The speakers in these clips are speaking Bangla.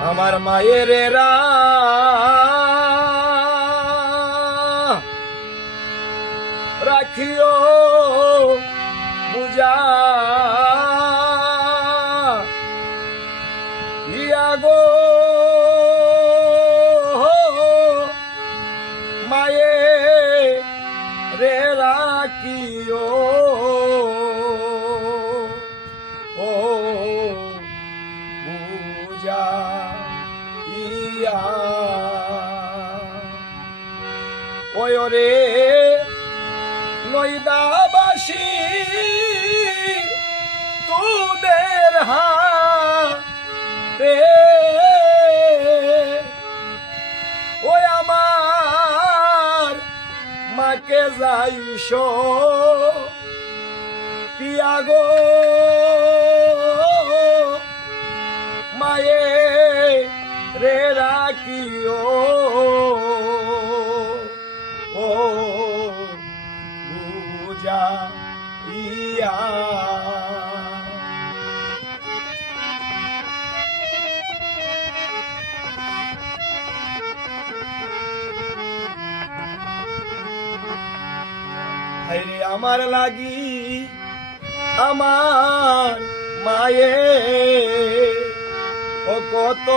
আমার মায়ের রাখিও বুঝা ইয়া গো মায়ে রে রাখিও ও বুঝা ইয়া ওরে নইদাবাসী তোদের হাতে ওই আমার মাকে যাইস পিয়াগো মায়ে রে রাখিও ও বুঝা ইয়া হায়রে আমার লাগি আমার মায়ে ও কত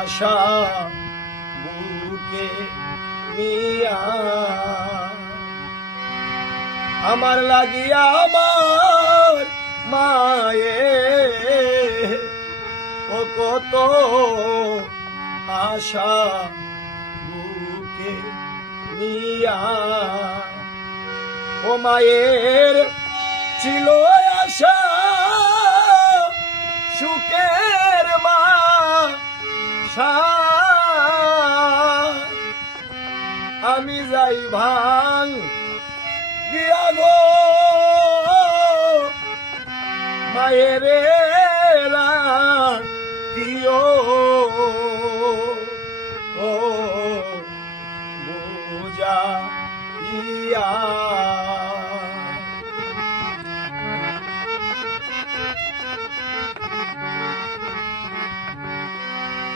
আশা বুকে নিয়া আমার লাগিয়া আমার মায়ে ও কত আশা বুকে নিয়া ও মায়ের ছিল আশা সুখের মা আমি যাই ভাঙ গিয়া গো মায়ের দিও ও বুঝা ইয়া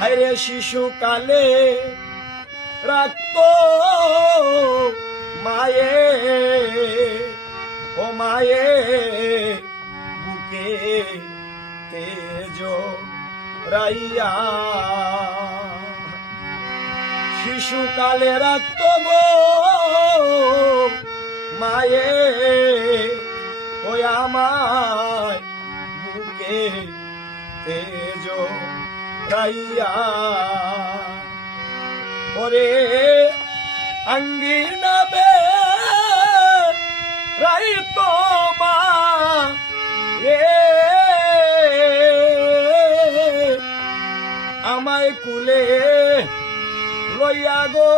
হায়রে শিশুকালে রাখতো মায়ে ও মায়ে বুকে তেজ রাইয়া শিশুকালে রাখতো গো মায়ে ওই আমায় বুকে তেজ রাইয়া ওরে আঙ্গিনাবে রাইতো মা আমায় কুলে লইয়া গো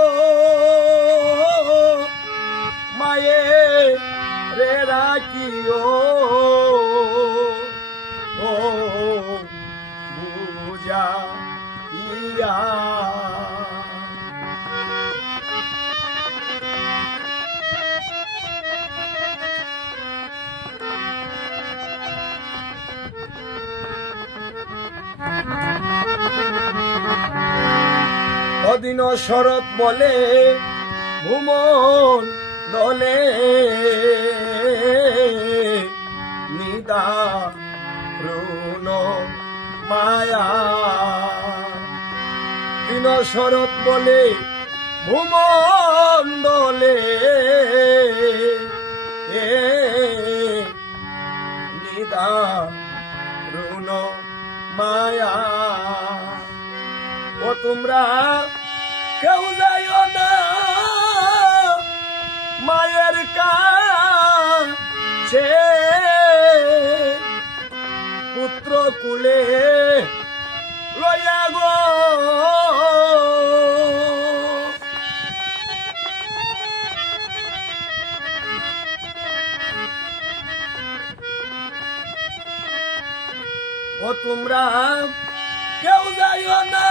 মায়ে রে রাখিও ও বুঝা ইয়া অদিন শরৎ বলে ভুমন দলে নিদা রুণ মায়া দিন শরৎ বলে ভুমন দলে নিদা রুণ মায়া ও তোমরা কেউ যাইও না মায়ের কাছে পুত্র কুলে লইয়া গো ও তোমরা কেউ যাইও না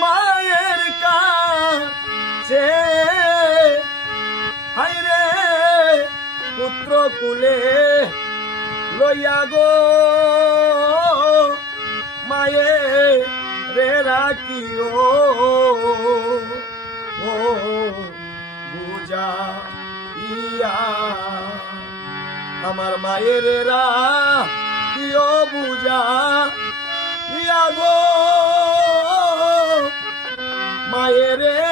মায়ের কাছে হায়রে পুত্র কুলে লইয়া গো রাখিও ও বুঝা ইয়া আমার মায়ের রাখিও বুঝা ইয়া গো মায়েরে